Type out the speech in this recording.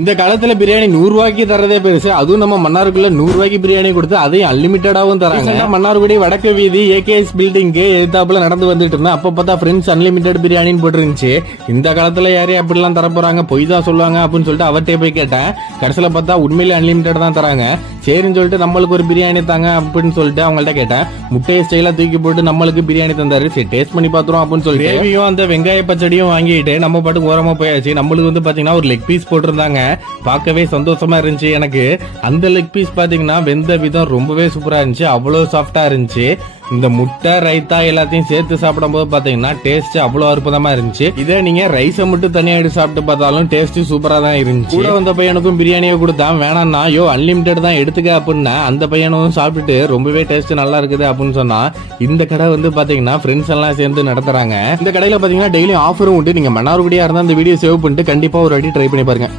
இந்த காலத்துல பிரியாணி 100 ரூபாய்க்கு தரதே பெருசு. அதுவும் நம்ம மன்னாருக்குள்ள 100 ரூபாய்க்கு பிரியாணி கொடுத்து அதையும் அன்லிமிட்டடாவும் தராங்க. மன்னார்குடி வடக்கு வீதி ஏகேஎஸ் பில்டிங்கு எதிர்த்தாப்புல நடந்து வந்துட்டு இருந்தேன். அப்ப பார்த்தா ஃப்ரெண்ட்ஸ் அன்லிமிட்டட் பிரியாணின்னு போட்டுருந்துச்சு. இந்த காலத்துல யாரே அப்படிலாம் தர போறாங்க, பொய் தான் சொல்லுவாங்க அப்படின்னு சொல்லிட்டு அவர்கிட்ட போய் கேட்டேன். கடைசியில பார்த்தா உண்மையிலே அன்லிமிட்டட் தான் தராங்க. சரின்னு சொல்லிட்டு நம்மளுக்கு ஒரு பிரியாணி தாங்க அப்படின்னு சொல்லிட்டு அவங்கள்ட்ட கேட்டேன். முட்டையை ஸ்டைலா தூக்கி போட்டு நம்மளுக்கு பிரியாணி தந்தாரு. சரி டேஸ்ட் பண்ணி பாத்துறோம் அப்படின்னு சொல்லிட்டு கிரேவியும் அந்த வெங்காய பச்சடியும் வாங்கிட்டு நம்ம பாட்டுக்கு ஓரமா போயாச்சு. நம்மளுக்கு வந்து பாத்தீங்கன்னா ஒரு லெக் பீஸ் போட்டிருந்தாங்க. பார்க்கவே சந்தோஷமா இருந்துச்சு எனக்கு. அந்த லெக் பீஸ் பாத்தீங்கன்னா வெந்த விதம் ரொம்பவே சூப்பரா இருந்துச்சு. அவ்வளவு சாஃப்டா இருந்துச்சு. இந்த முட்டை ரைத்தா எல்லாத்தையும் சேர்த்து சாப்பிடும் போது பாத்தீங்கன்னா டேஸ்ட் அவ்வளவு அற்புதமா இருந்துச்சு. இதே நீங்க ரைஸை மட்டும் தனியா எடுத்து சாப்பிட்டு பார்த்தாலும் டேஸ்ட் சூப்பரா தான் இருந்துச்சு. கூட வந்த பையனுக்கும் பிரியாணியை கொடுத்தான். வேணாம்னா யோ அன்லிமிட்டட் தான் எடுத்துக்க அப்படின்னா அந்த பையனும் சாப்பிட்டுட்டு ரொம்பவே டேஸ்ட் நல்லா இருக்குது அப்படின்னு சொன்னா. இந்த கடை வந்து பாத்தீங்கன்னா ஃப்ரெண்ட்ஸ் எல்லாம் சேர்ந்து நடத்துறாங்க. இந்த கடையில பாத்தீங்கன்னா டெய்லி ஆஃபரும் உண்டு. நீங்க மன்னார்குடியா இருந்தா இந்த வீடியோ சேவ் பண்ணிட்டு கண்டிப்பா ஒரு வாட்டி ட்ரை பண்ணி பாருங்க.